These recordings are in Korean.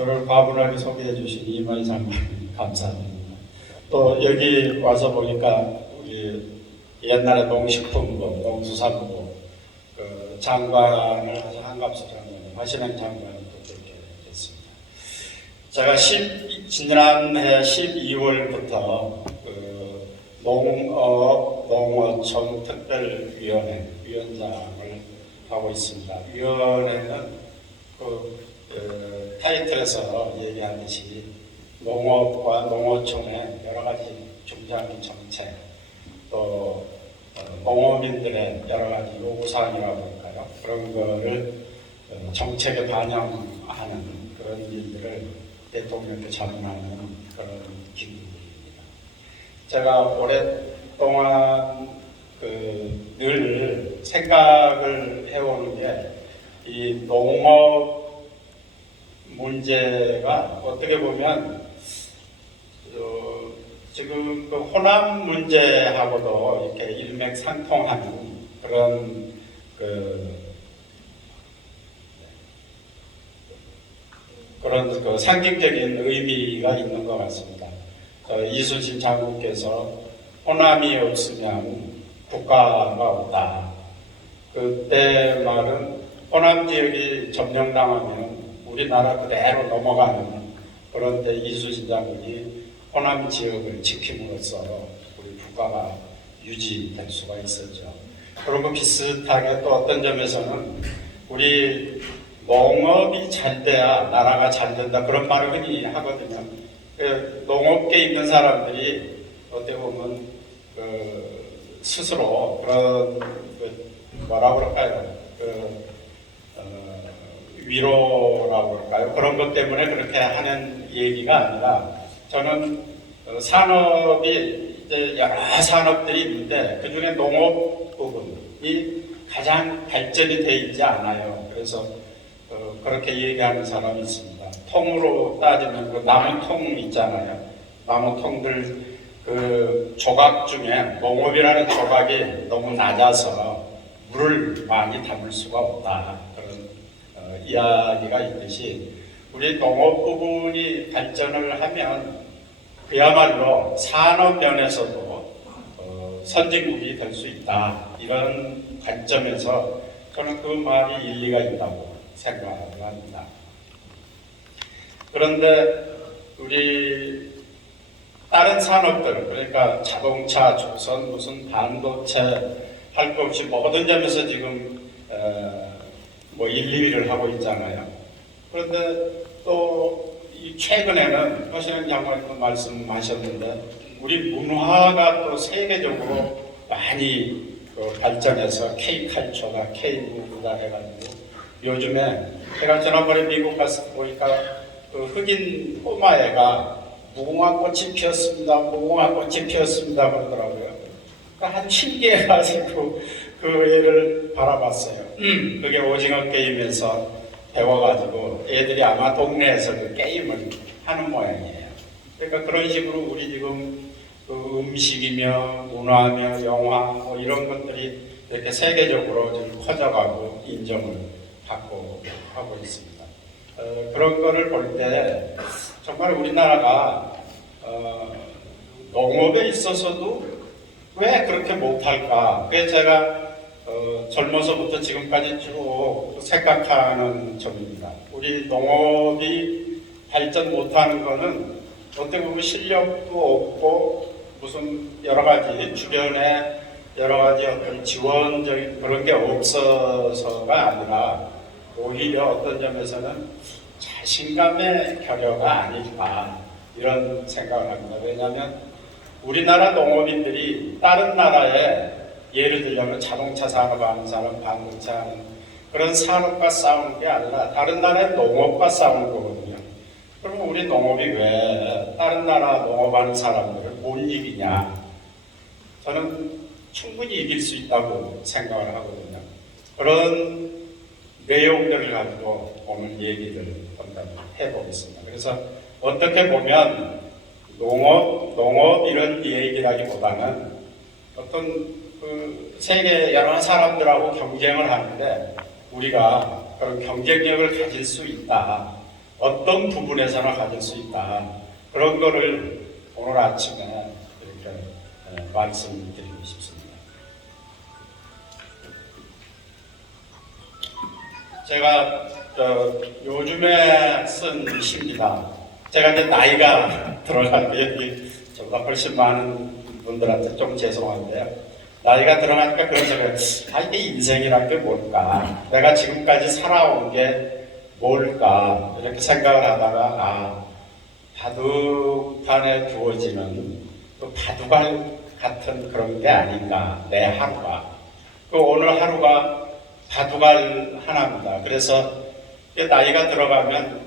저를 과분하게 소개해 주신 이만희 장관님 감사드립니다. 또 여기 와서 보니까 우리 옛날에 농식품부, 농수산부 그 장관을 아주 한갑스러운 화신행 장관이 또 그렇게 됐습니다. 제가 지난해 12월부터 그 농어촌 특별위원회 위원장을 하고 있습니다. 위원회는 타이틀에서 얘기하듯이 농업과 농어촌의 여러 가지 중장기 정책, 또 농어민들의 여러 가지 요구사항이라고 할까요? 그런 거를 정책에 반영하는 그런 일들을 대통령께 전하는 그런 기구입니다. 제가 오랫동안 늘 생각을 해오는 게 이 농업 문제가 어떻게 보면 지금 그 호남 문제하고도 이렇게 일맥상통하는 그런 그런 상징적인 의미가 있는 것 같습니다. 이순신 장군께서 호남이 없으면 국가가 없다. 그때 말은 호남 지역이 점령당하면 우리나라 그대로 넘어가는 그런 때 이순신 장군이 호남 지역을 지킴으로써 우리 국가가 유지될 수가 있었죠. 그리고 비슷하게 또 어떤 점에서는 우리 농업이 잘 돼야 나라가 잘 된다 그런 말을 흔히 하거든요. 농업계에 있는 사람들이 어떻게 보면 스스로 그런 뭐라 그럴까요? 위로라고 할까요? 그런 것 때문에 그렇게 하는 얘기가 아니라 저는 산업이 이제 여러 산업들이 있는데 그 중에 농업 부분이 가장 발전이 돼 있지 않아요. 그래서 그렇게 얘기하는 사람이 있습니다. 통으로 따지면 그 나무통 있잖아요. 나무통들 그 조각 중에 농업이라는 조각이 너무 낮아서 물을 많이 담을 수가 없다. 그런 이야기가 있듯이 우리 농업 부분이 발전을 하면 그야말로 산업 면에서도 선진국이 될 수 있다. 이런 관점에서 저는 그 말이 일리가 있다고 생각합니다. 그런데 우리 다른 산업들, 그러니까 자동차, 조선, 무슨 반도체 할 것 없이 모든 점에서 지금 뭐 1, 2위를 하고 있잖아요. 그런데 또 최근에는 허신영 장관님도 말씀하셨는데 우리 문화가 또 세계적으로 많이 발전해서 K-칼처다, K-무브다 해가지고 요즘에 제가 지난번에 미국 갔을 때 보니까 흑인 꼬마애가 무궁화꽃이 피었습니다. 무궁화꽃이 피었습니다. 그러더라고요. 아주 신기해가지고 그 애를 바라봤어요. 그게 오징어 게임에서 배워가지고 애들이 아마 동네에서 그 게임을 하는 모양이에요. 그러니까 그런 식으로 우리 지금 그 음식이며 문화며 영화 뭐 이런 것들이 이렇게 세계적으로 좀 커져가고 인정을 받고 하고 있습니다. 그런 거를 볼 때 정말 우리나라가 농업에 있어서도 왜 그렇게 못할까? 그게 제가 젊어서부터 지금까지 쭉 생각하는 점입니다. 우리 농업이 발전 못하는 거는 어떻게 보면 실력도 없고 무슨 여러 가지 주변에 여러 가지 어떤 지원적인 그런 게 없어서가 아니라 오히려 어떤 점에서는 자신감의 결여가 아닐까 이런 생각을 합니다. 왜냐하면 우리나라 농업인들이 다른 나라에 예를 들자면 자동차 산업하는 사람, 반도체 하는 그런 산업과 싸우는 게 아니라 다른 나라의 농업과 싸우는 거거든요. 그러면 우리 농업이 왜 다른 나라 농업하는 사람들을 못 이기냐? 저는 충분히 이길 수 있다고 생각을 하거든요. 그런 내용들을 가지고 오늘 얘기를 한번 해보겠습니다. 그래서 어떻게 보면 농업 이런 얘기라기보다는 어떤 그 세계 여러 사람들하고 경쟁을 하는데 우리가 그런 경쟁력을 가질 수 있다. 어떤 부분에서나 가질 수 있다. 그런 거를 오늘 아침에 이렇게 말씀드리고 싶습니다. 제가 요즘에 쓴 시입니다. 제가 이제 나이가 들어가는데 여기 저보다 훨씬 많은 분들한테 좀 죄송한데요. 나이가 들어가니까 그런 생각을 이게 인생이란 게 뭘까? 내가 지금까지 살아온 게 뭘까? 이렇게 생각을 하다가 바둑판에 두어지는 그 바둑알 같은 그런 게 아닌가, 내 하루가. 그 오늘 하루가 바둑알 하나입니다. 그래서 나이가 들어가면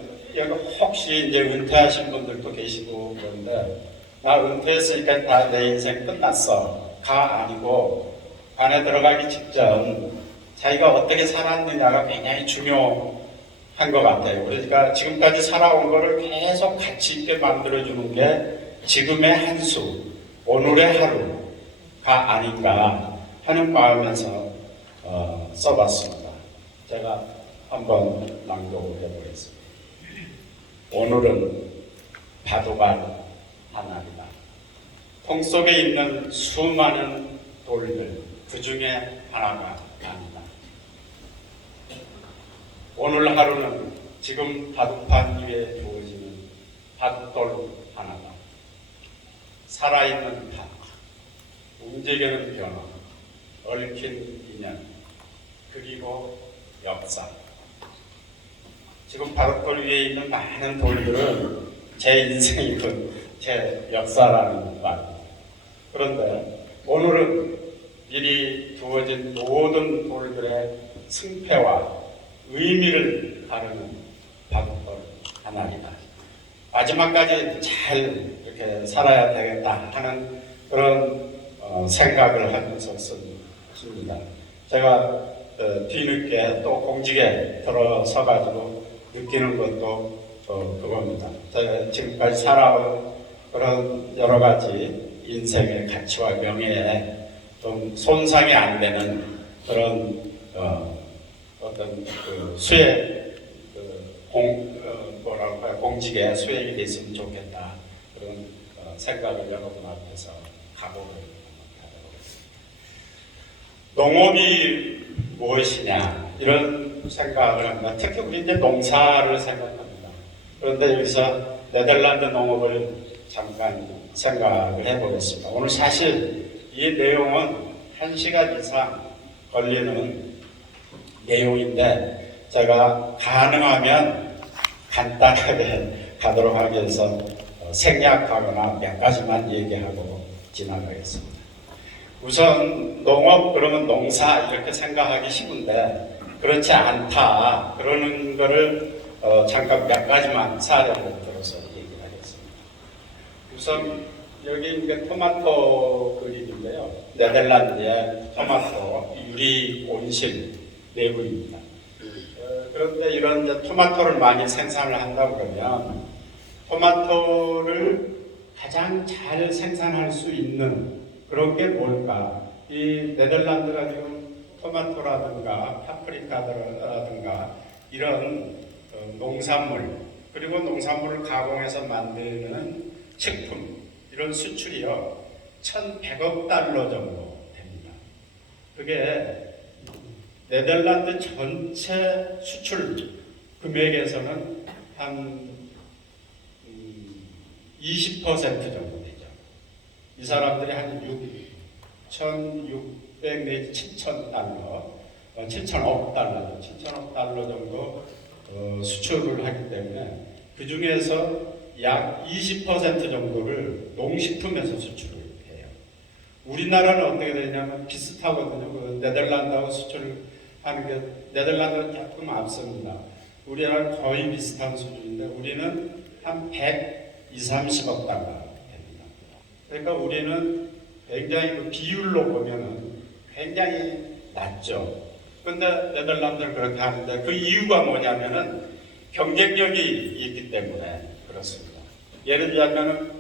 혹시 이제 은퇴하신 분들도 계시고 그런데 나 은퇴했으니까 다 내 인생 끝났어. 가 아니고 안에 들어가기 직전 자기가 어떻게 살았느냐가 굉장히 중요한 것 같아요. 그러니까 지금까지 살아온 거를 계속 가치 있게 만들어주는 게 지금의 한수, 오늘의 하루가 아닌가 하는 마음에서 써봤습니다. 제가 한번 낭독을 해보겠습니다. 오늘은 바둑알 하나이다. 통 속에 있는 수많은 돌들 그 중에 하나가 아니다. 오늘 하루는 지금 바둑판 위에 두어지는 바둑돌 하나다. 살아있는 판, 움직이는 변화, 얽힌 인연, 그리고 역사. 지금 바둑돌 위에 있는 많은 돌들은 제 인생이고 제 역사라는 말입니다. 그런데 오늘은 미리 두어진 모든 돌들의 승패와 의미를 가르는 바둑돌 하나이다. 마지막까지 잘 이렇게 살아야 되겠다 하는 그런 생각을 하면서 씁니다. 제가 뒤늦게 또 공직에 들어서 가지고 느끼는 것도 그겁니다. 제가 지금까지 살아온 그런 여러 가지 인생의 가치와 명예에 좀 손상이 안 되는 그런 어떤 그 수혜 공직에 수행이 됐으면 좋겠다 그런 생각을 여러분 앞에서 각오를 하도록 하겠습니다. 농업이 무엇이냐 이런 생각을 합니다. 특히 우리 이제 농사를 생각합니다. 그런데 여기서 네덜란드 농업을 잠깐 생각을 해보겠습니다. 오늘 사실 이 내용은 1시간 이상 걸리는 내용인데 제가 가능하면 간단하게 가도록 하기 위해서 생략하거나 몇 가지만 얘기하고 지나가겠습니다. 우선 농업 그러면 농사 이렇게 생각하기 쉬운데 그렇지 않다 그러는 거를 잠깐 몇 가지만 사례를 들어서 얘기를 하겠습니다. 우선 여기 이제 토마토 그림인데요. 네덜란드의 토마토 유리 온실 내부입니다. 그런데 이런 이제 토마토를 많이 생산을 한다고 그러면 토마토를 가장 잘 생산할 수 있는 그런 게 뭘까? 이 네덜란드가 지금 토마토라든가 파프리카라든가 이런 농산물 그리고 농산물을 가공해서 만드는 식품 이런 수출이요 1,100억 달러 정도 됩니다. 그게 네덜란드 전체 수출 금액에서는 한 20% 정도 되죠. 이 사람들이 한 6,600 내지 7,000달러, 7,000억 달러, 7,000억 달러 정도 수출을 하기 때문에 그 중에서 약 20% 정도를 농식품에서 수출을 해요. 우리나라는 어떻게 되냐면 비슷하거든요. 그 네덜란드하고 수출을 하는 게 네덜란드는 조금 앞섭니다. 우리나라는 거의 비슷한 수준인데 우리는 한 120, 30억 달러 됩니다. 그러니까 우리는 굉장히 그 비율로 보면은 굉장히 낮죠. 근데 네덜란드는 그렇게 하는데 그 이유가 뭐냐면은 경쟁력이 있기 때문에 그렇습니다. 예를 들자면은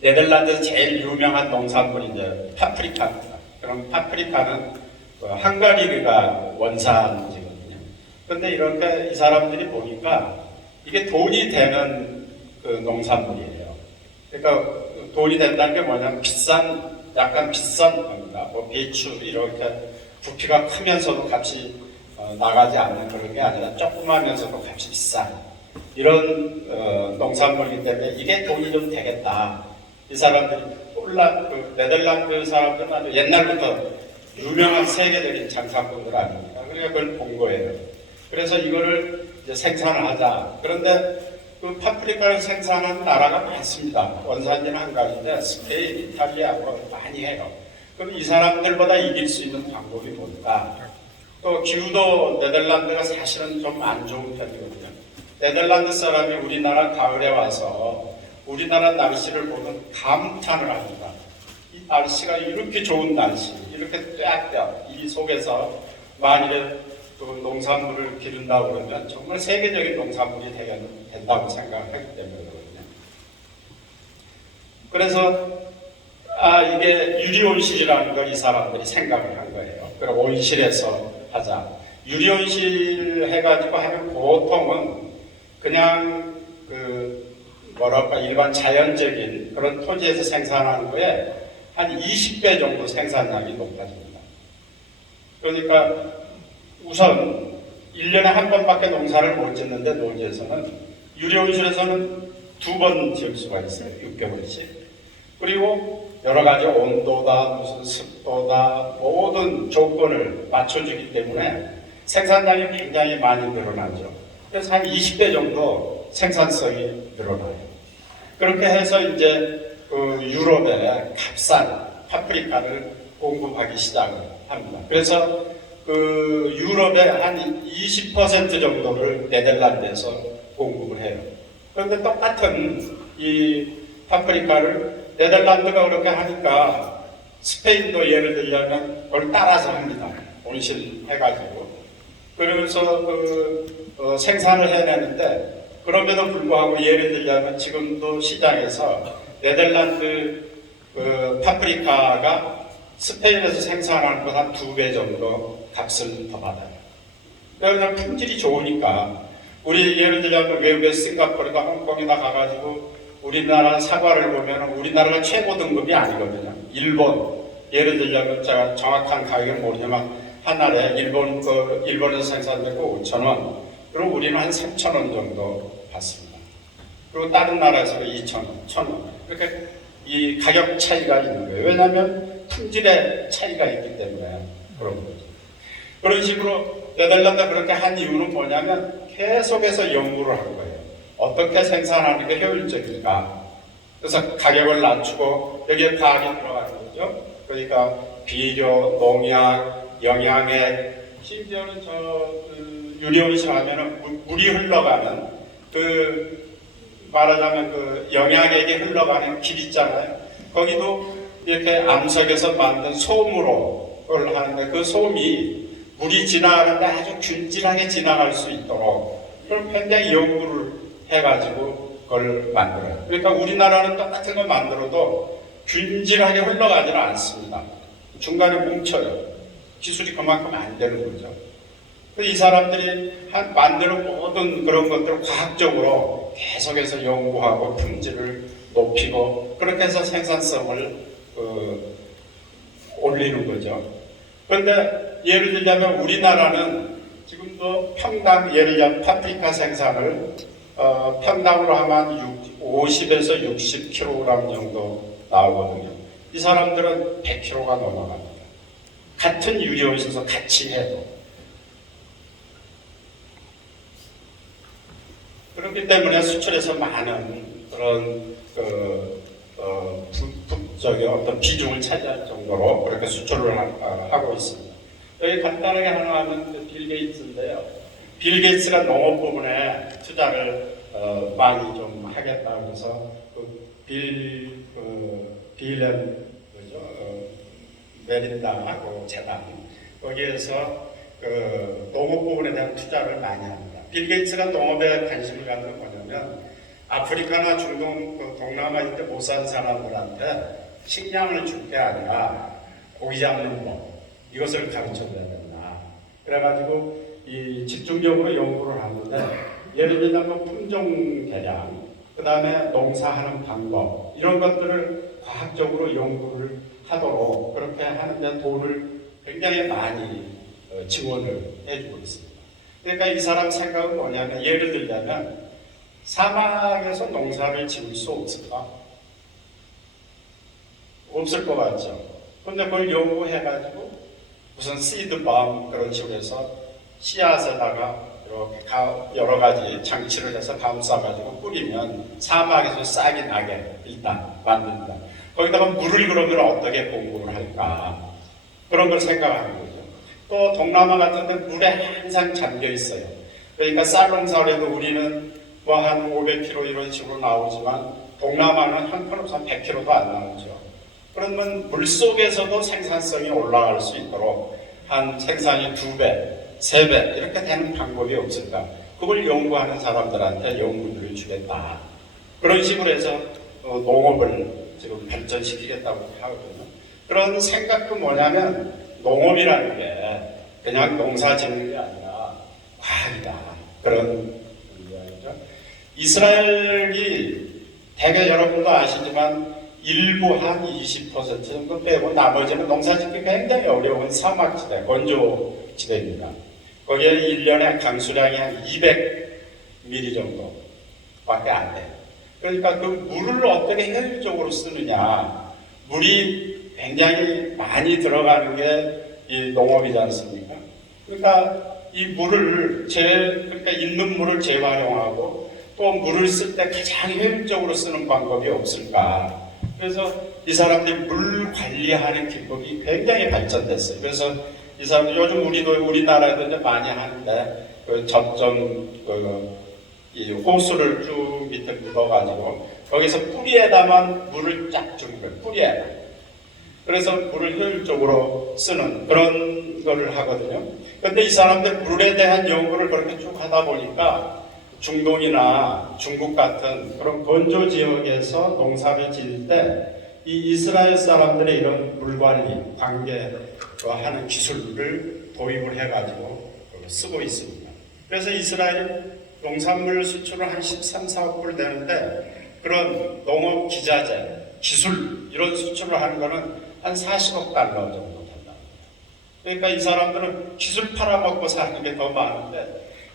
네덜란드에서 제일 유명한 농산물이 이제 파프리카입니다. 그럼 파프리카는 헝가리가 원산지거든요. 근데 이렇게 이 사람들이 보니까 이게 돈이 되는 그 농산물이에요. 그러니까 돈이 된다는 게 뭐냐면 약간 비싼 겁니다. 뭐 배추 이렇게 부피가 크면서도 값이 나가지 않는 그런 게 아니라 조그마하면서도 값이 비싼 이런 농산물이기 때문에 이게 돈이 좀 되겠다. 이 사람들이 그 네덜란드 사람들은 아주 옛날부터 유명한 세계적인 장사꾼들 아닙니까? 그러니까 그걸 본 거예요. 그래서 이거를 이제 생산을 하자. 그런데 그 파프리카를 생산하는 나라가 많습니다. 원산지는 한 가지인데 스페인, 이탈리아 뭐 많이 해요. 그럼 이 사람들보다 이길 수 있는 방법이 뭘까? 또 기후도 네덜란드가 사실은 좀 안 좋은 편이거든요. 네덜란드 사람이 우리나라 가을에 와서 우리나라 날씨를 보면 감탄을 합니다. 이 날씨가 이렇게 좋은 날씨, 이렇게 떼악떼악 이 속에서 만일에 또 농산물을 기른다고 그러면 정말 세계적인 농산물이 된다고 생각하기 때문에 그렇거든요. 그래서 이게 유리온실이라는 걸 이 사람들이 생각을 한 거예요. 그럼 온실에서 하자. 유리온실 해가지고 하면 보통은 그냥 일반 자연적인 그런 토지에서 생산하는 거에 한 20배 정도 생산량이 높아집니다. 그러니까 우선 1년에 한 번밖에 농사를 못 짓는데 노지에서는 유리온실에서는 2번 지을 수가 있어요. 6개월씩. 그리고 여러 가지 온도다, 무슨 습도다, 모든 조건을 맞춰주기 때문에 생산량이 굉장히 많이 늘어나죠. 그래서 한 20배 정도 생산성이 늘어나요. 그렇게 해서 이제 유럽에 값싼 파프리카를 공급하기 시작을 합니다. 그래서 유럽의 한 20% 정도를 네덜란드에서 공급을 해요. 그런데 똑같은 이 파프리카를 네덜란드가 그렇게 하니까 스페인도 예를 들자면 그걸 따라서 합니다. 온실 해가지고. 그러면서 생산을 해내는데 그럼에도 불구하고 예를 들자면 지금도 시장에서 네덜란드 파프리카가 스페인에서 생산하는 것 한 2배 정도 값을 더 받아요. 그냥 품질이 좋으니까 우리 예를 들자면 외국에 싱가포르나 홍콩이나 가가지고 우리나라 사과를 보면 우리나라가 최고 등급이 아니거든요. 일본 예를 들자면 제가 정확한 가격은 모르지만 한 알에 일본에서 생산되고 5,000원, 그리고 우리는 한 3,000원 정도 받습니다. 그리고 다른 나라에서 2,000원, 1,000원 이렇게 이 가격 차이가 있는 거예요. 왜냐하면 품질의 차이가 있기 때문에 그런 거죠. 그런 식으로 네덜란드가 그렇게 한 이유는 뭐냐면 계속해서 연구를 한 거예요. 어떻게 생산하는 게 효율적일까? 그래서 가격을 낮추고 여기에 과학이 들어가는 거죠. 그러니까 비료, 농약, 영양액, 심지어는 유리온실 하면은 물이 흘러가면 말하자면 영양액이 흘러가는 길 있잖아요. 거기도 이렇게 암석에서 만든 솜으로 그걸 하는데 그 솜이 물이 지나가는데 아주 균질하게 지나갈 수 있도록 그걸 굉장히 연구를 해가지고 그걸 만들어요. 그러니까 우리나라는 똑같은 걸 만들어도 균질하게 흘러가지는 않습니다. 중간에 뭉쳐요. 기술이 그만큼 안 되는 거죠. 이 사람들이 만드는 모든 그런 것들을 과학적으로 계속해서 연구하고 품질을 높이고 그렇게 해서 생산성을 올리는 거죠. 그런데 예를 들자면 우리나라는 지금도 평당 예를 들자면 파프리카 생산을 평당으로 하면 50에서 60kg 정도 나오거든요. 이 사람들은 100kg가 넘어갑니다. 같은 유리온실에서 같이 해도. 그렇기 때문에 수출에서 많은 그런 어떤 비중을 차지할 정도로 그렇게 수출을 하고 있습니다. 여기 간단하게 하나 하면 빌 게이츠인데요. 빌 게이츠가 농업 부분에 투자를 많이 좀 하겠다고 해서 빌앤 메린다하고 재단 거기에서 농업 부분에 대한 투자를 많이 합니다. 빌 게이츠가 농업에 관심을 갖는 건 뭐냐면 아프리카나 중동, 동남아 이때 못 사는 사람들한테 식량을 줄 게 아니라 고기 잡는 법 이것을 가르쳐줘야 된다. 그래가지고 이 집중적으로 연구를 하는데 예를 들면 품종 개량, 그 다음에 농사하는 방법, 이런 것들을 과학적으로 연구를 하도록 그렇게 하는데 돈을 굉장히 많이 지원을 해주고 있습니다. 그러니까 이 사람 생각은 뭐냐면, 예를 들자면 사막에서 농사를 지을 수 없을까? 없을 것 같죠. 근데 그걸 연구해가지고 무슨 시드밤 그런 식으로 해서 씨앗에다가 이렇게 여러 가지 장치를 해서 감싸가지고 뿌리면 사막에서 싹이 나게 일단 만든다. 거기다가 물을 그러면 어떻게 공급을 할까? 그런 걸 생각하는 거죠. 또 동남아 같은 데 물에 항상 잠겨 있어요. 그러니까 쌀 농사를 해도 우리는 뭐 한 500kg 이런 식으로 나오지만 동남아는 한편없이 한 100kg도 안 나오죠. 그러면 물 속에서도 생산성이 올라갈 수 있도록 한 생산이 2배, 3배 이렇게 되는 방법이 없을까? 그걸 연구하는 사람들한테 연구비를 주겠다. 그런 식으로 해서 농업을 지금 발전시키겠다고 하거든요. 그런 생각도 뭐냐면, 농업이라는 게 그냥 농사 짓는 게 아니라 과학이다. 그런 이야기죠. 이스라엘이 대개 여러분도 아시지만 일부 한 20% 정도 빼고 나머지는 농사짓기 굉장히 어려운 사막지대, 건조지대입니다. 거기에 1년에 강수량이 한 200mm 정도밖에 안 돼요. 그러니까 그 물을 어떻게 효율적으로 쓰느냐, 물이 굉장히 많이 들어가는 게 이 농업이지 않습니까? 그러니까 이 물을 그러니까 있는 물을 재활용하고 또 물을 쓸 때 가장 효율적으로 쓰는 방법이 없을까? 그래서 이 사람들이 물 관리하는 기법이 굉장히 발전됐어요. 그래서 이 사람들 요즘 우리나라에도 이제 많이 하는데 그 점점 이 호수를 쭉 밑에 묻어가지고 거기서 뿌리에다만 물을 쫙 주는 거예요. 뿌리에다. 그래서 물을 효율적으로 쓰는 그런 걸 하거든요. 그런데 이 사람들 물에 대한 연구를 그렇게 쭉 하다 보니까 중동이나 중국 같은 그런 건조 지역에서 농사를 지을 때 이 이스라엘 사람들의 이런 물관리, 관계하는 기술을 도입을 해가지고 쓰고 있습니다. 그래서 이스라엘이 농산물 수출을 한 13, 14억 불 되는데 그런 농업 기자재, 기술 이런 수출을 하는 거는 한 40억 달러 정도 된다. 그러니까 이 사람들은 기술 팔아먹고 사는 게 더 많은데,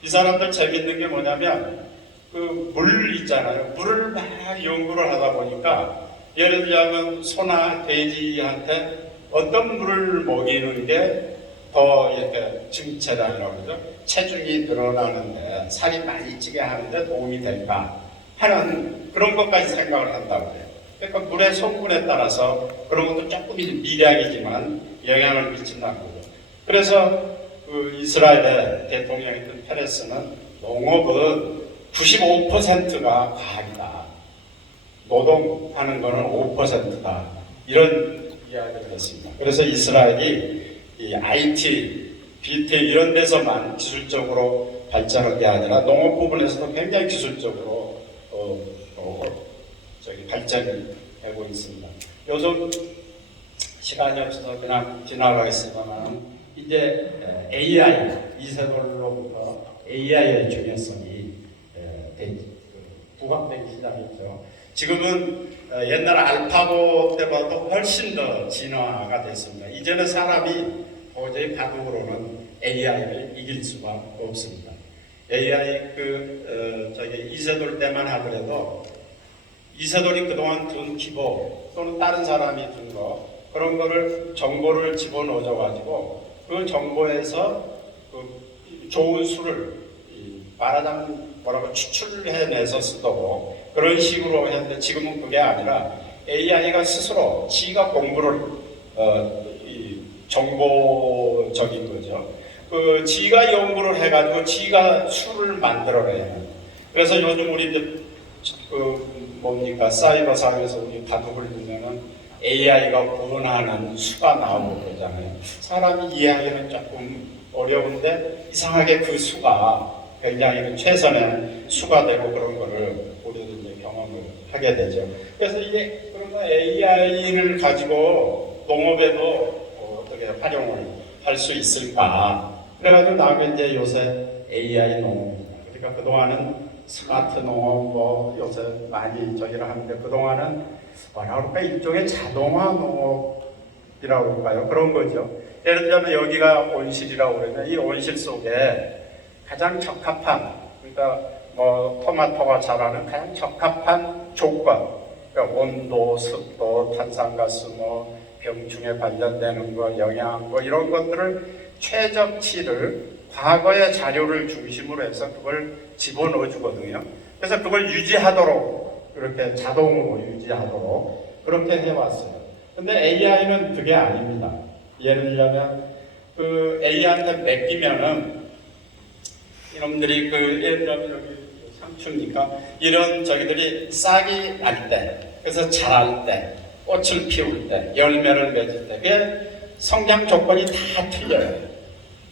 이 사람들 재밌는 게 뭐냐면 그 물 있잖아요. 물을 막 연구를 하다 보니까 예를 들자면 소나 돼지한테 어떤 물을 먹이는 게 더 이렇게 증체량이라고 그러죠. 체중이 늘어나는데 살이 많이 찌게 하는데 도움이 될까 하는 그런 것까지 생각을 한다고 해요. 그러니까 물의 성분에 따라서 그런 것도 조금 미량이지만 영향을 미친다는 거죠. 그래서 그 이스라엘의 대통령이었던 페레스는 농업은 95%가 과학이다. 노동하는 거는 5%다. 이런 이야기를 했습니다. 그래서 이스라엘이 이 IT, BT 이런 데서만 기술적으로 발전한 게 아니라 농업 부분에서도 굉장히 기술적으로 발전이 되고 있습니다. 요즘 시간이 없어서 그냥 지나가겠습니다만 이제 AI, 이세돌로부터 AI의 중요성이 부각되기 시작했죠. 지금은 옛날 알파고 때보다 훨씬 더 진화가 됐습니다. 이제는 사람이 도저히 바둑으로는 AI를 이길 수가 없습니다. AI 이세돌 때만 하더라도 이세돌이 그동안 둔 기보 또는 다른 사람이 둔 거 그런 거를 정보를 집어넣어 가지고 그 정보에서 그 좋은 수를 말하자면 추출해내서 쓰도록 그런 식으로 했는데, 지금은 그게 아니라 AI가 스스로 지가 공부를 정보적인 거죠. 그 지가 연구를 해가지고 지가 수를 만들어내는. 그래서 요즘 우리 이제 사이버 사회에서 우리 바둑을 두면은 AI가 구분하는 수가 나오고 그러잖아요. 사람이 이해하기는 조금 어려운데 이상하게 그 수가 굉장히 최선의 수가 되고 그런 거를 우리도 이제 경험을 하게 되죠. 그래서 이게 그런 AI를 가지고 농업에도 어떻게 활용을 할 수 있을까? 그래가지고 나온 게 이제 요새 AI 농업입니다. 우리가 그동안은 스마트 농업 뭐 요새 많이 저기를 하는데 그동안은 뭐라 그럴까 일종의 자동화 농업이라고 할까요? 그런 거죠. 예를 들면 여기가 온실이라고 그러면 이 온실 속에 가장 적합한 그러니까 뭐 토마토가 자라는 가장 적합한 조건 그러니까 온도, 습도, 탄산가스 뭐 병충해 관련되는 거, 영양 뭐 이런 것들을 최적치를 과거의 자료를 중심으로 해서 그걸 집어넣어 주거든요. 그래서 그걸 유지하도록 이렇게 자동으로 유지하도록 그렇게 해왔어요. 근데 AI는 그게 아닙니다. 예를 들자면 그 AI한테 맡기면은 이놈들이 그 예를 들면 여기 상추니까 이런 저기들이 싹이 날 때, 그래서 자랄 때, 꽃을 피울 때, 열매를 맺을 때, 그게 성장 조건이 다 틀려요.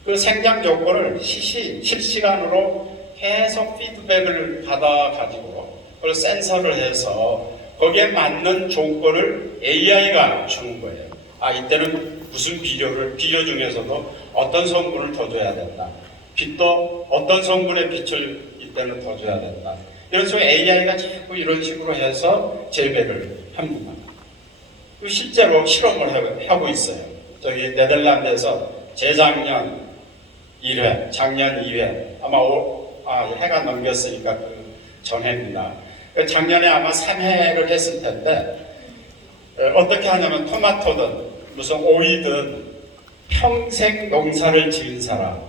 그 생장 조건을 실시간으로 계속 피드백을 받아가지고 그걸 센서를 해서 거기에 맞는 조건을 AI가 주는 거예요. 아, 이때는 무슨 비료 중에서도 어떤 성분을 더 줘야 된다. 빛도 어떤 성분의 빛을 이때는 더 줘야 된다. 이런 식으로 AI가 자꾸 이런 식으로 해서 재배를 합니다. 실제로 실험을 하고 있어요. 저기 네덜란드에서 재작년 1회, 작년 2회, 아마 해가 넘겼으니까 그 전해입니다. 작년에 아마 3회를 했을 텐데 어떻게 하냐면 토마토든 무슨 오이든 평생 농사를 지은 사람이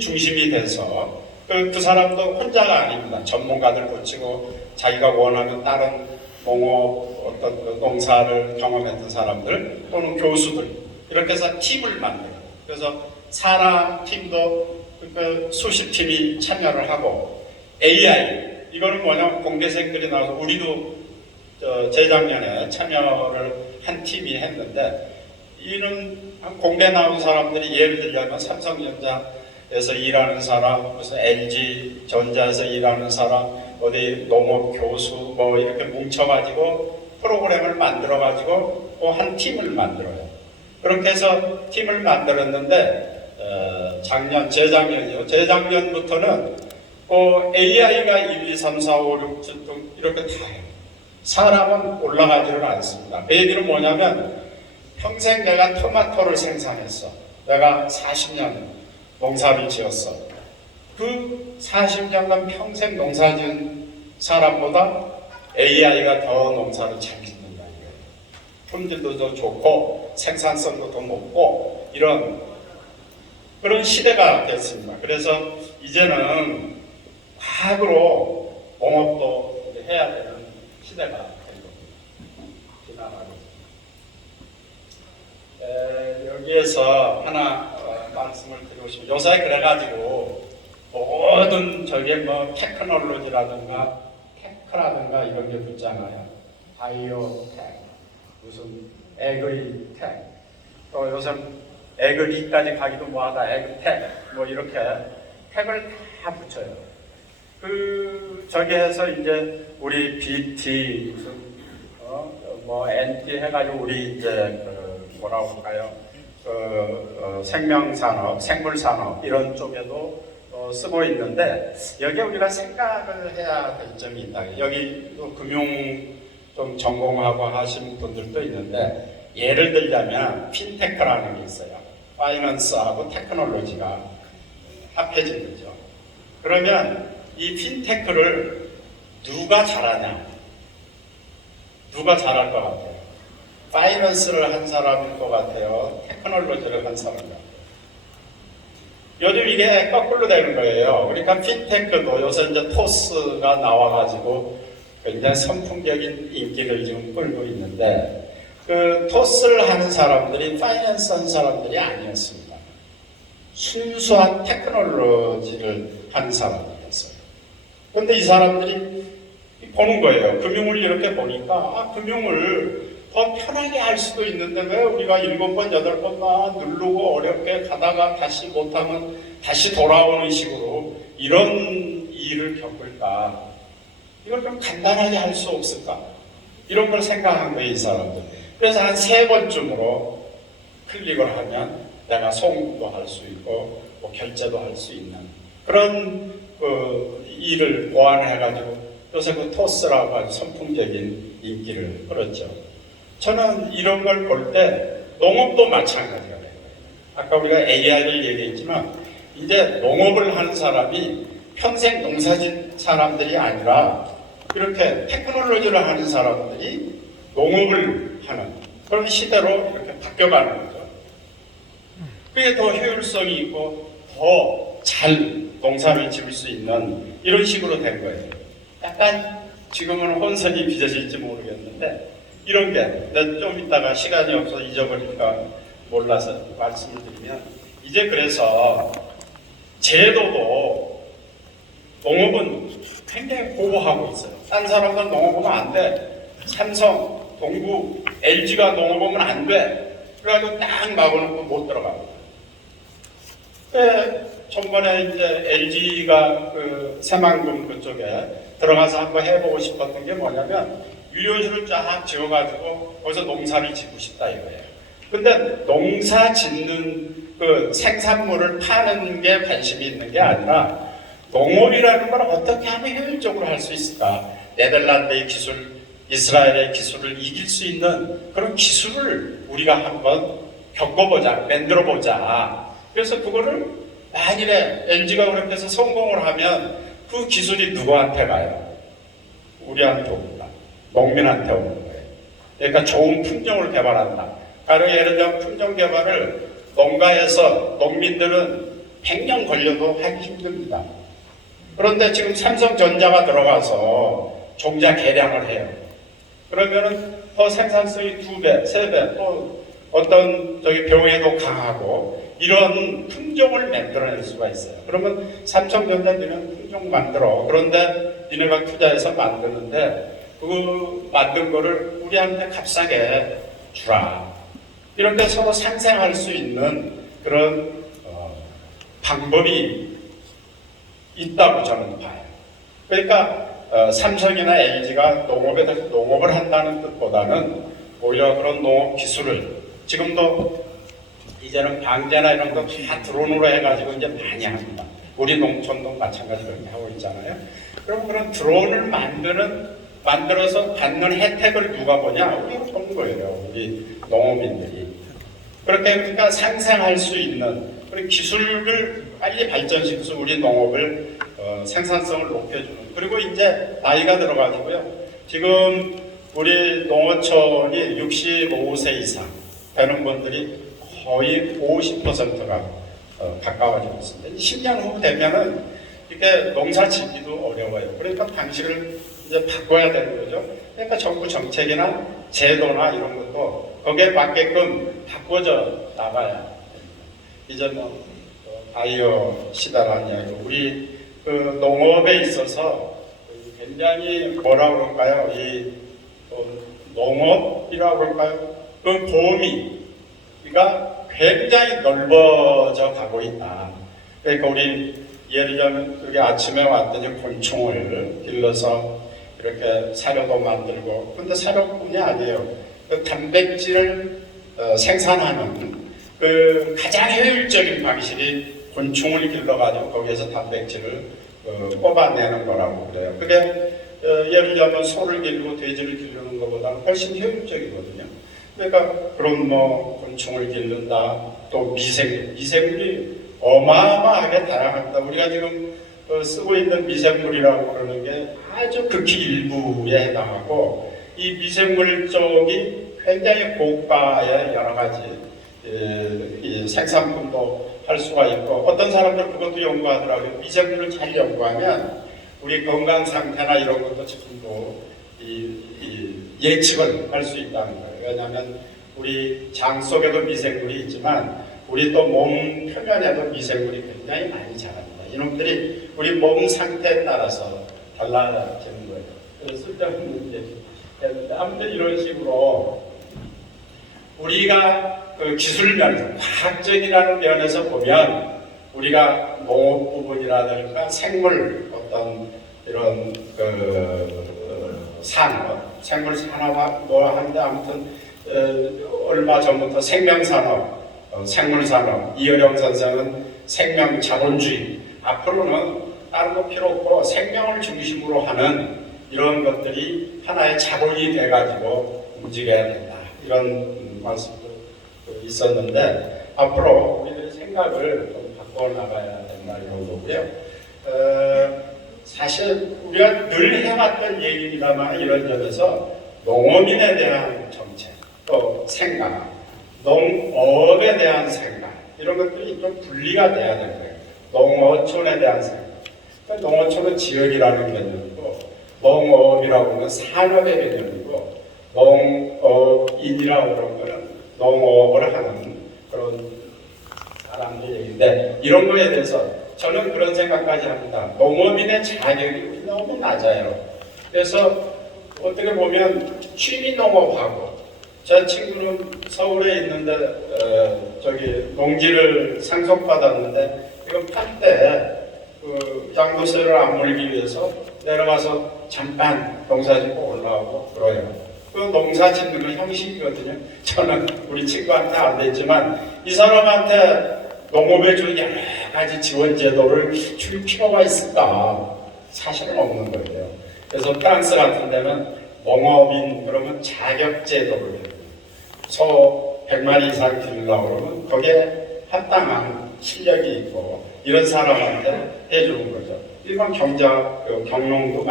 중심이 돼서 그 사람도 혼자가 아닙니다. 전문가들 붙이고 자기가 원하는 다른 농업 어떤 그 농사를 경험했던 사람들 또는 교수들 이렇게 해서 팀을 만들어요. 그래서 사람 팀도 그 수십 팀이 참여를 하고 AI 이거는 뭐냐면 공대생들이 나와서 우리도 재작년에 참여를 한 팀이 했는데 이런 공대 나온 사람들이 예를 들자면 삼성전자에서 일하는 사람, 무슨 LG 전자에서 일하는 사람, 어디 농업 교수 뭐 이렇게 뭉쳐가지고 프로그램을 만들어가지고 또 한 팀을 만들어요. 그렇게 해서 팀을 만들었는데 재작년이요. 재작년부터는 AI가 1, 2, 3, 4, 5, 6, 7 등 이렇게 다 해요. 사람은 올라가지는 않습니다. 그 얘기는 뭐냐면 평생 내가 토마토를 생산했어. 내가 40년 농사를 지었어. 그 40년간 평생 농사 지은 사람보다 AI가 더 농사를 잘 짓는다. 품질도 더 좋고 생산성도 더 높고 이런 그런 시대가 됐습니다. 그래서 이제는 과학으로 농업도 이제 해야 되는 시대가 된 겁니다. 지나가겠습니다. 여기에서 하나 말씀을 드리고 싶어요. 요새 그래가지고 모든 저게 뭐 테크놀로지라든가 테크라든가 이런 게 붙잖아요. 바이오텍, 무슨 에그리텍, 또 요즘 에그리까지 가기도 뭐하다, 에그텍, 뭐 이렇게 택을 다 붙여요. 저기 해서 이제 우리 BT, 무슨, 뭐 NT 해가지고 우리 이제 뭐라고 할까요? 생명산업, 생물산업 이런 쪽에도 쓰고 있는데 여기에 우리가 생각을 해야 될 점이 있다. 여기 또 금융 좀 전공하고 하신 분들도 있는데 예를 들자면 핀테크라는 게 있어요. 파이낸스하고 테크놀로지가 합해진 거죠. 그러면 이 핀테크를 누가 잘하냐? 누가 잘할 것 같아요? 파이낸스를 한 사람일 것 같아요? 테크놀로지를 한 사람일 것 같아요? 요즘 이게 거꾸로 되는 거예요. 그러니까 핀테크도 요새 이제 토스가 나와가지고 굉장히 선풍적인 인기를 지금 끌고 있는데 그 토스를 하는 사람들이 파이낸스 한 사람들이 아니었습니다. 순수한 테크놀로지를 하는 사람들이었어요. 그런데 이 사람들이 보는 거예요. 금융을 이렇게 보니까 금융을 더 편하게 할 수도 있는데 왜 우리가 7번, 8번만 누르고 어렵게 가다가 다시 못하면 다시 돌아오는 식으로 이런 일을 겪을까? 이걸 좀 간단하게 할 수 없을까? 이런 걸 생각한 거예요, 이 사람들. 그래서 한 3번쯤으로 클릭을 하면 내가 송금도 할 수 있고 뭐 결제도 할 수 있는 그런 일을 보완해가지고 요새 그 토스라고 아주 선풍적인 인기를 끌었죠. 저는 이런 걸 볼 때 농업도 마찬가지가 돼요. 아까 우리가 AI를 얘기했지만 이제 농업을 하는 사람이 평생 농사짓는 사람들이 아니라 이렇게 테크놀로지를 하는 사람들이 농업을 하는 그런 시대로 이렇게 바뀌어가는 거죠. 그게 더 효율성이 있고 더 잘 농사를 지을 수 있는 이런 식으로 된 거예요. 약간 지금은 혼선이 빚어질지 모르겠는데 이런 게 좀 이따가 시간이 없어 잊어버릴까 몰라서 말씀을 드리면 이제 그래서 제도도 농업은 굉장히 보호하고 있어요. 딴 사람들 농업하면 안 돼. 삼성, 동구, LG가 농업하면 안 돼. 그래가지고 딱 막아놓고 못 들어갑니다. 전번에 이제 LG가 그 새만금 그쪽에 들어가서 한번 해보고 싶었던 게 뭐냐면 유료실을 쫙 지어가지고 거기서 농사를 짓고 싶다 이거예요. 근데 농사 짓는 그 생산물을 파는 게 관심이 있는 게 아니라 농업이라는 걸 어떻게 하면 효율적으로 할 수 있을까? 네덜란드의 기술, 이스라엘의 기술을 이길 수 있는 그런 기술을 우리가 한번 겪어보자, 만들어보자. 그래서 그거를 만일에 LG가 그렇게 해서 성공을 하면 그 기술이 누구한테 가요? 우리한테 옵니다. 농민한테 오는 거예요. 그러니까 좋은 품종을 개발한다. 가령 예를 들면 품종 개발을 농가에서 농민들은 100년 걸려도 하기 힘듭니다. 그런데 지금 삼성전자가 들어가서 종자 개량을 해요. 그러면은 더 생산성이 2배, 3배, 또 어떤 병에도 강하고 이런 품종을 만들어낼 수가 있어요. 그러면 삼성전자 니는 품종 만들어. 그런데 니네가 투자해서 만드는데 그 만든 거를 우리한테 값싸게 주라. 이렇게 서로 상생할 수 있는 그런 방법이 있다고 저는 봐요. 그러니까 삼성이나 LG가 농업에 대해서 농업을 한다는 뜻보다는 오히려 그런 농업 기술을 지금도 이제는 방제나 이런 거 다 드론으로 해가지고 이제 많이 합니다. 우리 농촌도 마찬가지로 그렇게 하고 있잖아요. 그럼 그런 드론을 만들어서 받는 혜택을 누가 보냐? 우리가 보는 거예요. 우리 농업인들이. 그렇게 그러니까 상생할 수 있는 그런 기술을 빨리 발전시켜서 우리 농업을 생산성을 높여주는. 그리고 이제 나이가 들어가지고요. 지금 우리 농어촌이 65세 이상 되는 분들이 거의 50%가 가까워지고 있습니다. 10년 후 되면은 이렇게 농사 짓기도 어려워요. 그러니까 방식을 이제 바꿔야 되는 거죠. 그러니까 정부 정책이나 제도나 이런 것도 거기에 맞게끔 바꿔져 나가야 이제 뭐 바이오 시대라는 이야기. 우리 그 농업에 있어서 굉장히 뭐라 그럴까요? 이 농업이라고 할까요? 그 범위가 굉장히 넓어져 가고 있다. 그러니까 우리 예를 들면 여기 아침에 왔더니 곤충을 길러서 이렇게 사료도 만들고, 근데 사료뿐이 아니에요. 그 단백질을 생산하는 그 가장 효율적인 방식이 곤충을 길러가지고 거기에서 단백질을 뽑아내는 거라고 그래요. 그게 예를 들면 소를 기르고 돼지를 기르는 것보다는 훨씬 효율적이거든요. 그러니까 그런 뭐 곤충을 기른다, 또 미생물이 어마어마하게 다양합니다. 우리가 지금 쓰고 있는 미생물이라고 그러는 게 아주 극히 일부에 해당하고, 이 미생물 쪽이 굉장히 고가의 여러 가지 이 생산품도 할 수가 있고, 어떤 사람들은 그것도 연구하더라고요. 미생물을 잘 연구하면 우리 건강 상태나 이런 것도 전부 예측을 할 수 있다는 거예요. 왜냐하면 우리 장 속에도 미생물이 있지만 우리 또 몸 표면에도 미생물이 굉장히 많이 자랍니다. 이놈들이 우리 몸 상태에 따라서 달라지는 거예요. 그래서 쓸데없는 얘기. 아무튼 이런 식으로 우리가 그 기술 면에서, 과학적이라는 면에서 보면 우리가 농업 부분이라든가 생물 어떤 이런 산업, 생물 산업과 뭐 하는데 아무튼 얼마 전부터 생명산업, 생물산업, 이어령 선생은 생명자본주의 앞으로는 다른 거 필요 없고 생명을 중심으로 하는 이런 것들이 하나의 자본이 돼가지고 움직여야 된다. 이런 말씀도 있었는데 앞으로 우리들의 생각을 좀 바꿔나가야 된다 이런 거고요. 사실 우리가 늘 해왔던 얘기입니다만 이런 점에서 농업인에 대한 정책, 또 생각, 농업에 대한 생각 이런 것들이 좀 분리가 돼야 될 거예요. 농어촌에 대한 생각. 그러니까 농어촌은 지역이라는 개념이고 농업이라고 하는 산업의 개념이고 농업인이라고 하는 것은 농업을 하는 그런 사람들 얘기인데 이런 거에 대해서 저는 그런 생각까지 합니다. 농업인의 자격이 너무 낮아요. 그래서 어떻게 보면 취미 농업하고 제 친구는 서울에 있는데 저기 농지를 상속받았는데 이건 팔 때 그 양도세를 안 물기 위해서 내려가서 잠깐 농사 짓고 올라오고 그래요. 그 농사 짓는 건 형식이거든요. 저는 우리 친구한테 안 됐지만 이 사람한테 농업에 준 여러 가지 지원 제도를 줄 필요가 있을까? 사실은 없는 거예요. 그래서 프랑스 같은 데는 농업인 그러면 자격 제도를 해요. 소 100마리 이상 기르려고 그러면 거기에 합당한 실력이 있고 이런 사람한테 해주는 거죠. 일반 경농도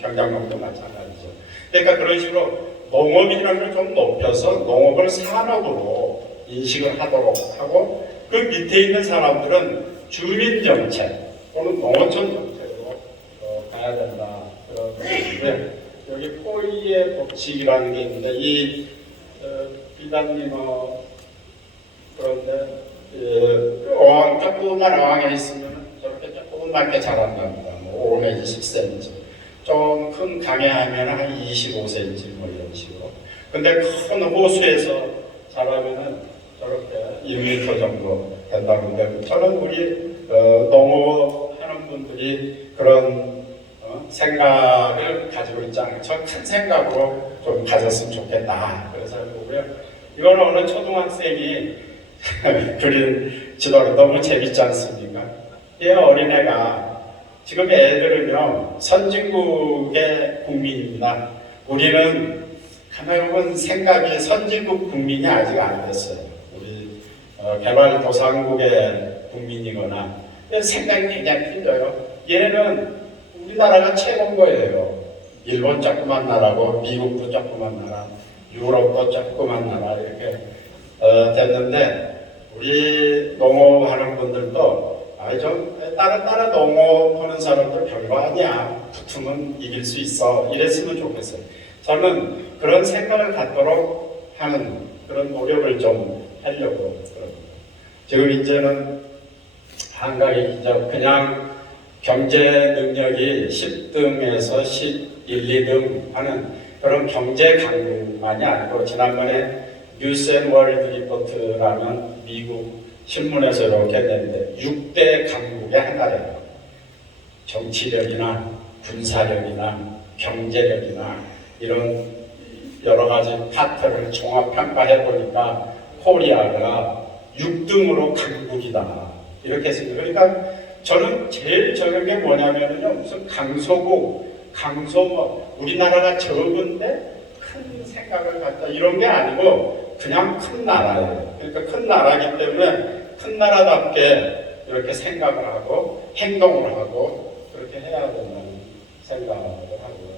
경작농도 마찬가지죠. 그러니까 그런 식으로 농업이라는 걸 좀 높여서 농업을 산업으로 인식을 하도록 하고 그 밑에 있는 사람들은 주민정책 또는 농어촌 정책으로 가야 된다. 그런 건데 여기 포이의 법칙이라는 게 있는데 이 비단님 그런데 조그만 어항에 있으면 저렇게 조그맣게 자란답니다. 뭐 5 내지 10cm. 좀 큰 강에 하면 한 25cm 뭐 이런 식으로. 근데 큰 호수에서 자라면은 저렇게 1m 정도 된다는데 저는 우리 농업하는 분들이 그런 생각을 가지고 있지 않아요. 저 큰 생각으로 좀 가졌으면 좋겠다. 그래서 보고요. 이거는 어느 초등학생이 그린 지도가 너무 재밌지 않습니까? 이 어린애가 지금 애들은요 선진국의 국민입니다. 우리는 가만히 보면 생각이 선진국 국민이 아직 안 됐어요. 우리 개발도상국의 국민이거나 생각이 굉장히 틀려요. 얘는 우리나라가 최고인 거예요. 일본 조그만 나라고 미국도 조그만 나라, 유럽도 조그만 나라 이렇게 됐는데 우리 농업하는 분들도 다른 나라 농업하는 사람들 별거 아니야. 붙으면 이길 수 있어. 이랬으면 좋겠어요. 저는 그런 생각을 갖도록 하는 그런 노력을 좀 하려고 그럽니다. 지금 이제는 한가위 그냥 경제 능력이 10등에서 11, 2등 하는 그런 경제 강국만이 아니고 지난번에 뉴스앤월드 리포트라는 미국 신문에서 이렇게 냈는데 6대 강국의 하나래요. 정치력이나 군사력이나 경제력이나 이런 여러 가지 파트를 종합 평가해 보니까 코리아가 6등으로 강국이다. 이렇게 했습니다. 그러니까 저는 제일 저런 게 뭐냐면요. 무슨 강소 우리나라가 적은데 큰 생각을 갖다 이런 게 아니고 그냥 큰 나라예요. 그러니까 큰 나라이기 때문에 큰 나라답게 이렇게 생각을 하고 행동을 하고 그렇게 해야 된다는 생각을 하고요.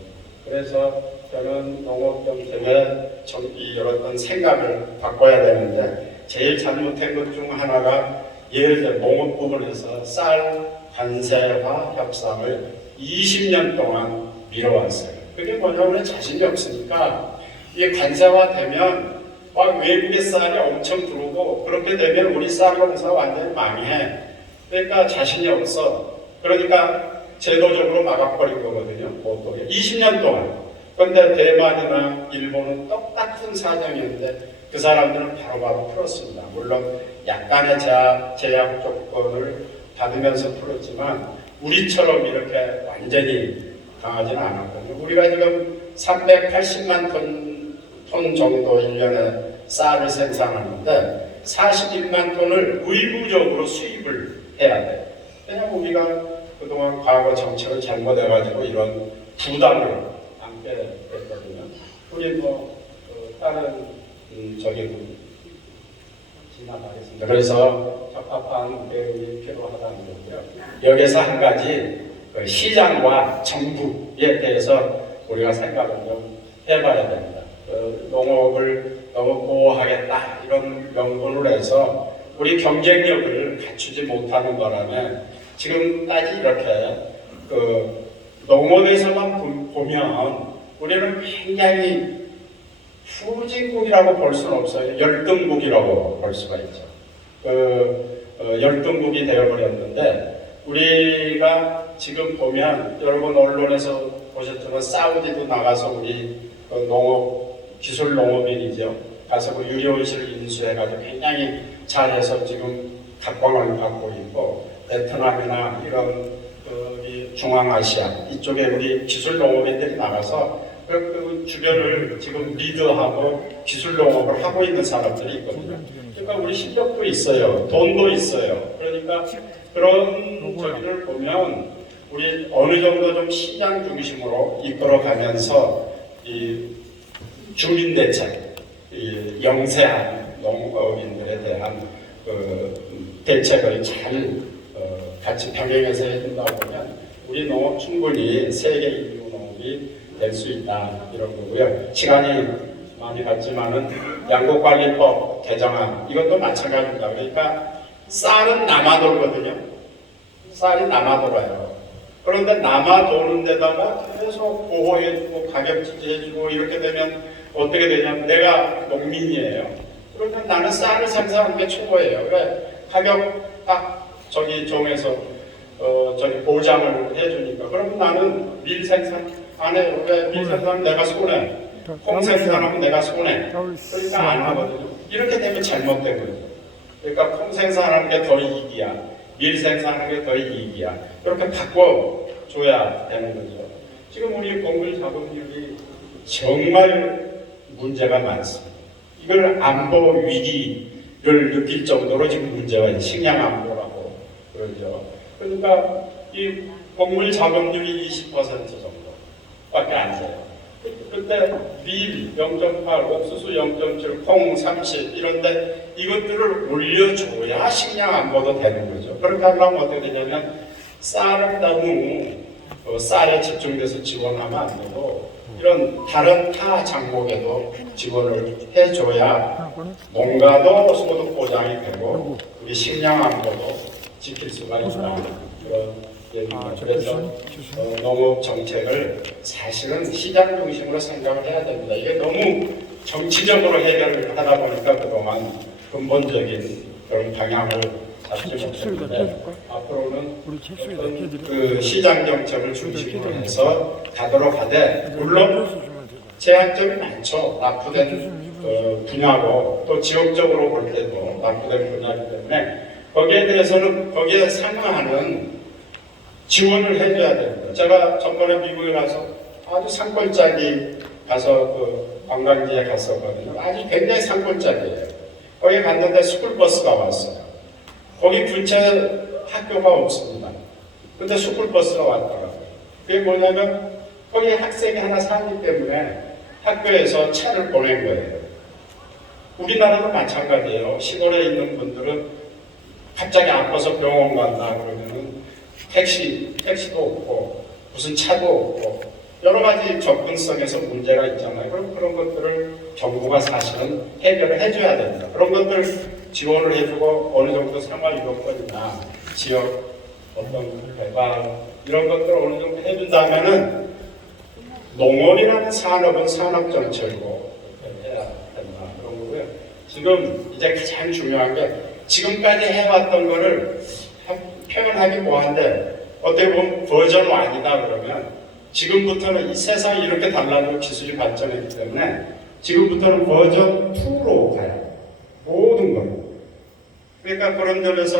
그래서 저는 농업 정책에 이런 생각을 바꿔야 되는데 제일 잘못된 것 중 하나가 예를 들어 농업 부분에서 쌀 관세화 협상을 20년 동안 미뤄왔어요. 그게 뭐냐면 자신이 없으니까 이게 관세화 되면 외국의 쌀이 엄청 들어오고 그렇게 되면 우리 쌀 농사 완전히 망해. 그러니까 자신이 없어. 그러니까 제도적으로 막아버린 거거든요. 보통 20년 동안. 그런데 대만이나 일본은 똑같은 사정이었는데 그 사람들은 바로바로 풀었습니다. 물론 약간의 제약 조건을 받으면서 풀었지만 우리처럼 이렇게 완전히 강하지는 않았거든요. 우리가 지금 380만 톤 정도 1년에 쌀을 생산하는데 41만 톤을 의무적으로 수입을 해야 돼요. 그냥 우리가 그동안 과거 정책을 잘못해가지고 이런 부담을 안게 됐거든요. 우리 다른 저기 지나가겠습니다. 그래서 적합한 대응이 필요하다는 거고요. 여기서 한 가지 시장과 정부에 대해서 우리가 생각을 좀 해봐야 됩니다. 농업을 너무 보호하겠다 이런 명분으로 해서 우리 경쟁력을 갖추지 못하는 바람에 지금까지 이렇게 농업에서만 보면 우리는 굉장히 후진국이라고 볼 수는 없어요. 열등국이라고 볼 수가 있죠. 열등국이 되어버렸는데 우리가 지금 보면 여러분 언론에서 보셨지만 사우디도 나가서 우리 농업 기술 농업인이죠. 가서 유료의식을 인수해가지고 굉장히 잘해서 지금 각광을 받고 있고 베트남이나 이런 중앙아시아 이쪽에 우리 기술 농업인들이 나가서 그 주변을 지금 리드하고 기술 농업을 하고 있는 사람들이 있거든요. 그러니까 우리 실력도 있어요. 돈도 있어요. 그러니까 그런 저기를 보면 우리 어느 정도 좀 시장 중심으로 이끌어가면서 이 주민대책, 이 영세한 농업인들에 대한 대책을 잘 같이 병행해서 해준다고 보면 우리 농업 충분히 세계 인류 농업이 될 수 있다 이런 거고요. 시간이 많이 갔지만은 양곡관리법 개정안 이것도 마찬가지입니다. 그러니까 쌀은 남아돌거든요. 쌀이 남아돌아요. 그런데 남아도는 데다가 계속 보호해주고 가격 지지해주고 이렇게 되면 어떻게 되냐면 내가 농민이에요. 그러면 나는 쌀을 생산하는 게 최고예요. 왜? 가격 딱 저기 정해서 저기 보장을 해주니까. 그러면 나는 밀 생산 안 해요. 왜? 밀 생산은 내가 손해. 콩 생산하면 내가 손해. 그러니까 안 하거든요. 이렇게 되면 잘못된 거죠. 그러니까 콩 생산하는 게 더 이익이야. 밀 생산하는 게 더 이익이야. 이렇게 바꿔줘야 되는 거죠. 지금 우리 곡물 작업률이 정말 문제가 많습니다. 이걸 안보 위기를 느낄 정도로 지금 문제가 있어요. 식량 안보라고 그러죠. 그러니까 이 곡물 작업률이 20% 정도밖에 안 돼요. 그때 밀 0.8, 옥수수 0.7, 콩 30 이런데 이것들을 올려줘야 식량 안보도 되는 거죠. 그렇게 하려면 어떻게 되냐면 쌀을 너무 쌀에 집중돼서 지원하면 안 되고 이런 다른 타 장목에도 지원을 해줘야 농가도 소득 보장이 되고 우리 식량 안보도 지킬 수가 있다는 그런 얘기입니다. 그래서 농업 정책을 사실은 시장 중심으로 생각을 해야 됩니다. 이게 너무 정치적으로 해결을 하다 보니까 그동안 근본적인 그런 방향을 잡지 못했는데 앞으로는 어떤 그 시장 정책을 중심으로 해서 가도록 하되 물론 제약점이 많죠. 납부된 분야고 또 지역적으로 볼 때도 납부된 분야이기 때문에 거기에 대해서는 거기에 상응하는 지원을 해줘야 됩니다. 제가 전번에 미국에 가서 아주 산골짜기 가서 관광지에 갔었거든요. 아주 굉장히 산골짜기예요. 거기 갔는데 스쿨버스가 왔어요. 거기 근처에 학교가 없습니다. 근데 스쿨버스가 왔더라고요. 그게 뭐냐면 거기 학생이 하나 살기 때문에 학교에서 차를 보낸 거예요. 우리나라도 마찬가지예요. 시골에 있는 분들은 갑자기 아파서 병원 간다 그러면은 택시도 없고 무슨 차도 없고 여러 가지 접근성에서 문제가 있잖아요. 그럼 그런 것들을 정부가 사실은 해결을 해줘야 됩니다. 그런 것들 지원을 해주고 어느 정도 생활이동권이나 지역 어떤 개발 이런 것들을 어느 정도 해준다면은 농업이라는 산업은 산업정책이고 해야 된다 그런 거고요. 지금 이제 가장 중요한 게 지금까지 해왔던 거를 표현하기 뭐한데 어떻게 보면 버전 1이다 그러면 지금부터는 이 세상이 이렇게 달라지고 기술이 발전했기 때문에 지금부터는 버전 2로 가요. 모든 걸. 그러니까 그런 점에서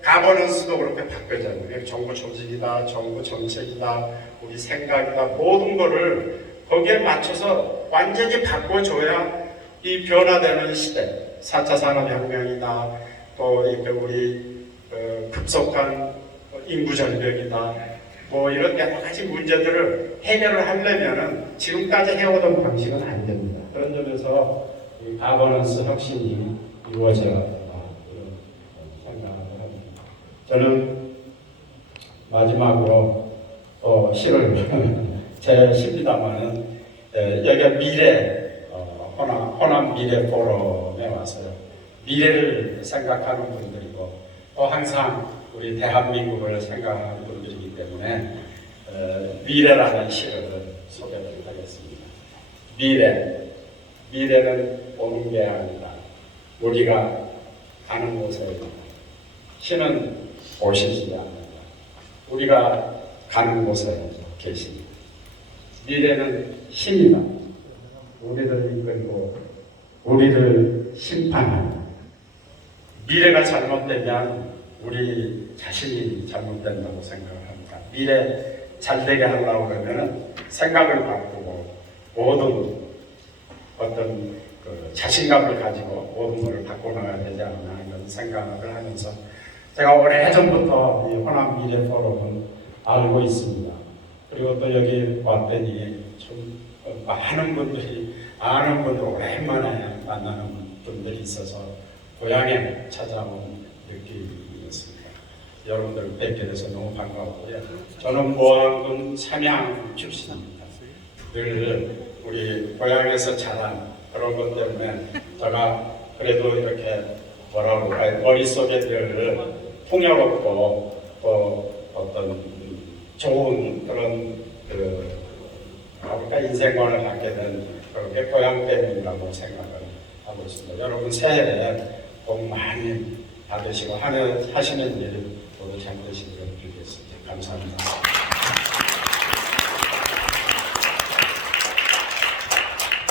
가버넌스도 그렇게 바뀌어졌는데 정부 조직이다, 정부 정책이다, 우리 생각이다 모든 거를 거기에 맞춰서 완전히 바꿔줘야 이 변화되는 시대 4차 산업혁명이다 또 이렇게 우리 급속한 인구 절벽이다. 뭐 이런 여러 가지 문제들을 해결을 하려면은 지금까지 해오던 방식은 안 됩니다. 그런 점에서 이 가버넌스 혁신이 이루어져야 된다. 이런 생각을 합니다. 저는 마지막으로 시를 제 시입니다만은 여기 미래 호남 미래 포럼에 와서요. 미래를 생각하는 분들이고 또 항상 우리 대한민국을 생각하는 분들이기 때문에 미래라는 시를 소개를 하겠습니다. 미래는 오는 게 아니라 우리가 가는 곳에 시는 오시지 않는다. 우리가 가는 곳에 계십니다. 미래는 신이다. 우리를 이끌고 우리를 심판하는 미래가 잘못되면 우리 자신이 잘못된다고 생각을 합니다. 미래 잘되게 하려고 그러면 생각을 바꾸고 모든 어떤 그 자신감을 가지고 모든 것을 바꿔나가야 되지 않나 이런 생각을 하면서 제가 오래전부터 이 호남 미래 포럼은 알고 있습니다. 그리고 또 여기 왔더니 좀 많은 분들이 아는 분들 오랜만에 만나는 분들이 있어서 고향에 찾아온 느낌이었습니다. 여러분들 뵙게 돼서 너무 반가웠고요. 저는 보안군 삼양 출신입니다. 늘 우리 고향에서 자란 그런 것 때문에 제가 그래도 이렇게 뭐라고 머릿속에 늘 풍요롭고 또 어떤 좋은 그런 인생관을 갖게 된 그렇게 고향 때문이라고 생각을 하고 있습니다. 여러분 새해에 복 많이 받으시고 하시는 일 모두 잘 되시기를 빌겠습니다. 감사합니다.